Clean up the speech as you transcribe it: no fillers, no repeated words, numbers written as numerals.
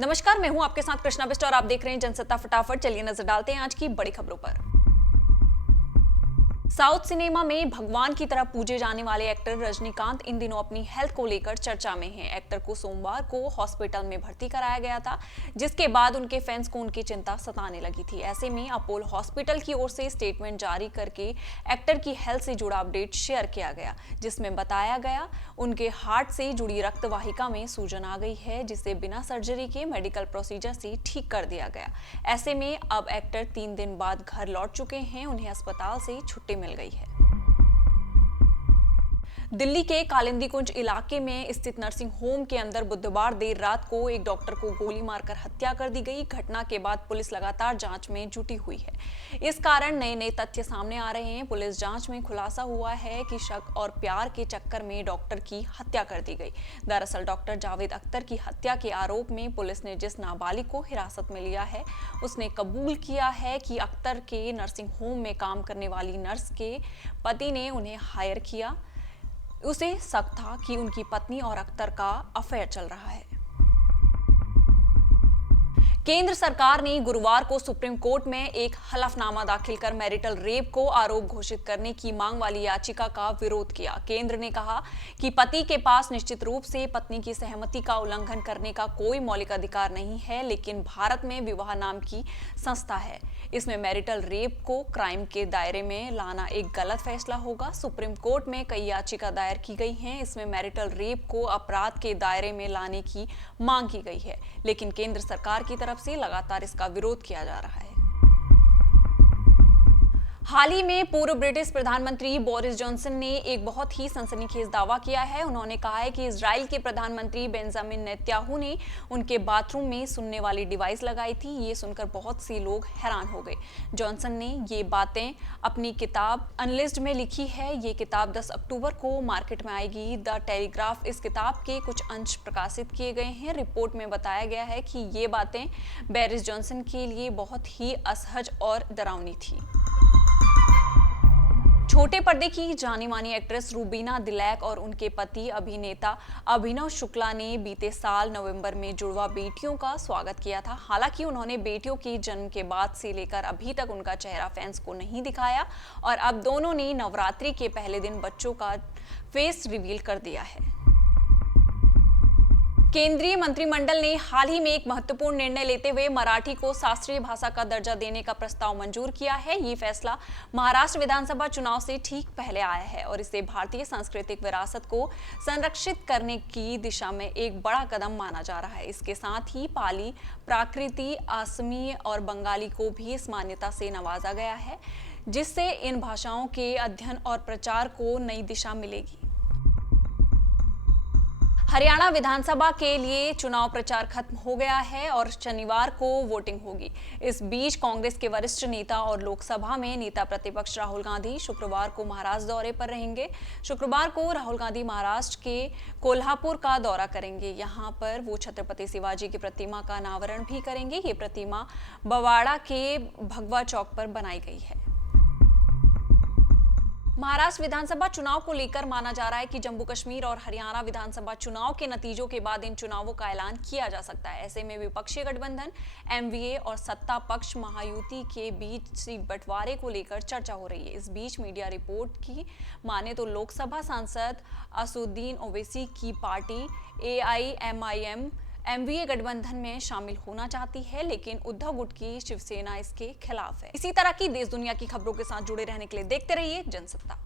नमस्कार, मैं हूं आपके साथ कृष्णा बिष्ट और आप देख रहे हैं जनसत्ता फटाफट। चलिए नजर डालते हैं आज की बड़ी खबरों पर। साउथ सिनेमा में भगवान की तरह पूजे जाने वाले एक्टर रजनीकांत इन दिनों अपनी हेल्थ को लेकर चर्चा में हैं। एक्टर को सोमवार को हॉस्पिटल में भर्ती कराया गया था, जिसके बाद उनके फैंस को उनकी चिंता सताने लगी थी। ऐसे में अपोलो हॉस्पिटल की ओर से स्टेटमेंट जारी करके एक्टर की हेल्थ से जुड़ा अपडेट शेयर किया गया, जिसमें बताया गया उनके हार्ट से जुड़ी रक्त वाहिका में सूजन आ गई है, जिसे बिना सर्जरी के मेडिकल प्रोसीजर से ठीक कर दिया गया। ऐसे में अब एक्टर 3 दिन बाद घर लौट चुके हैं, उन्हें अस्पताल से छुट्टी मिल गई है। दिल्ली के कालिंदी कुंज इलाके में स्थित नर्सिंग होम के अंदर बुधवार देर रात को एक डॉक्टर को गोली मारकर हत्या कर दी गई। घटना के बाद पुलिस लगातार जांच में जुटी हुई है। इस कारण नए नए तथ्य सामने आ रहे हैं। पुलिस जांच में खुलासा हुआ है कि शक और प्यार के चक्कर में डॉक्टर की हत्या कर दी गई। दरअसल डॉक्टर जावेद अख्तर की हत्या के आरोप में पुलिस ने जिस नाबालिग को हिरासत में लिया है, उसने कबूल किया है कि अख्तर के नर्सिंग होम में काम करने वाली नर्स के पति ने उन्हें हायर किया। उसे शक था कि उनकी पत्नी और अख्तर का अफेयर चल रहा है। केंद्र सरकार ने गुरुवार को सुप्रीम कोर्ट में एक हलफनामा दाखिल कर मैरिटल रेप को आरोप घोषित करने की मांग वाली याचिका का विरोध किया। केंद्र ने कहा कि पति के पास निश्चित रूप से पत्नी की सहमति का उल्लंघन करने का कोई मौलिक अधिकार नहीं है, लेकिन भारत में विवाह नाम की संस्था है। इसमें मैरिटल रेप को क्राइम के दायरे में लाना एक गलत फैसला होगा। सुप्रीम कोर्ट में कई याचिका दायर की गई हैं। इसमें मैरिटल रेप को अपराध के दायरे में लाने की मांग की गई है, लेकिन केंद्र सरकार की तरफ से लगातार इसका विरोध किया जा रहा है। हाल ही में पूर्व ब्रिटिश प्रधानमंत्री बोरिस जॉनसन ने एक बहुत ही सनसनीखेज दावा किया है। उन्होंने कहा है कि इजराइल के प्रधानमंत्री बेंजामिन नेतन्याहू ने उनके बाथरूम में सुनने वाली डिवाइस लगाई थी। ये सुनकर बहुत सी लोग हैरान हो गए। जॉनसन ने ये बातें अपनी किताब अनलिस्ड में लिखी है। ये किताब 10 अक्टूबर को मार्केट में आएगी। द टेलीग्राफ इस किताब के कुछ अंश प्रकाशित किए गए हैं। रिपोर्ट में बताया गया है कि ये बातें बोरिस जॉनसन के लिए बहुत ही असहज और डरावनी थी। छोटे पर्दे की जानी मानी एक्ट्रेस रूबीना दिलैक और उनके पति अभिनेता अभिनव शुक्ला ने बीते साल नवंबर में जुड़वा बेटियों का स्वागत किया था। हालांकि उन्होंने बेटियों के जन्म के बाद से लेकर अभी तक उनका चेहरा फैंस को नहीं दिखाया और अब दोनों ने नवरात्रि के पहले दिन बच्चों का फेस रिवील कर दिया है। केंद्रीय मंत्रिमंडल ने हाल ही में एक महत्वपूर्ण निर्णय लेते हुए मराठी को शास्त्रीय भाषा का दर्जा देने का प्रस्ताव मंजूर किया है। ये फैसला महाराष्ट्र विधानसभा चुनाव से ठीक पहले आया है और इसे भारतीय सांस्कृतिक विरासत को संरक्षित करने की दिशा में एक बड़ा कदम माना जा रहा है। इसके साथ ही पाली, प्राकृति, असमी और बंगाली को भी इस मान्यता से नवाजा गया है, जिससे इन भाषाओं के अध्ययन और प्रचार को नई दिशा मिलेगी। हरियाणा विधानसभा के लिए चुनाव प्रचार खत्म हो गया है और शनिवार को वोटिंग होगी। इस बीच कांग्रेस के वरिष्ठ नेता और लोकसभा में नेता प्रतिपक्ष राहुल गांधी शुक्रवार को महाराष्ट्र दौरे पर रहेंगे। शुक्रवार को राहुल गांधी महाराष्ट्र के कोल्हापुर का दौरा करेंगे। यहां पर वो छत्रपति शिवाजी की प्रतिमा का अनावरण भी करेंगे। ये प्रतिमा बवाड़ा के भगवा चौक पर बनाई गई है। महाराष्ट्र विधानसभा चुनाव को लेकर माना जा रहा है कि जम्मू कश्मीर और हरियाणा विधानसभा चुनाव के नतीजों के बाद इन चुनावों का ऐलान किया जा सकता है। ऐसे में विपक्षी गठबंधन एमवीए और सत्ता पक्ष महायुति के बीच सीट बंटवारे को लेकर चर्चा हो रही है। इस बीच मीडिया रिपोर्ट की माने तो लोकसभा सांसद असुद्दीन ओवैसी की पार्टी एआईएमआईएम एमवीए गठबंधन में शामिल होना चाहती है, लेकिन उद्धव गुट की शिवसेना इसके खिलाफ है। इसी तरह की देश दुनिया की खबरों के साथ जुड़े रहने के लिए देखते रहिए जनसत्ता।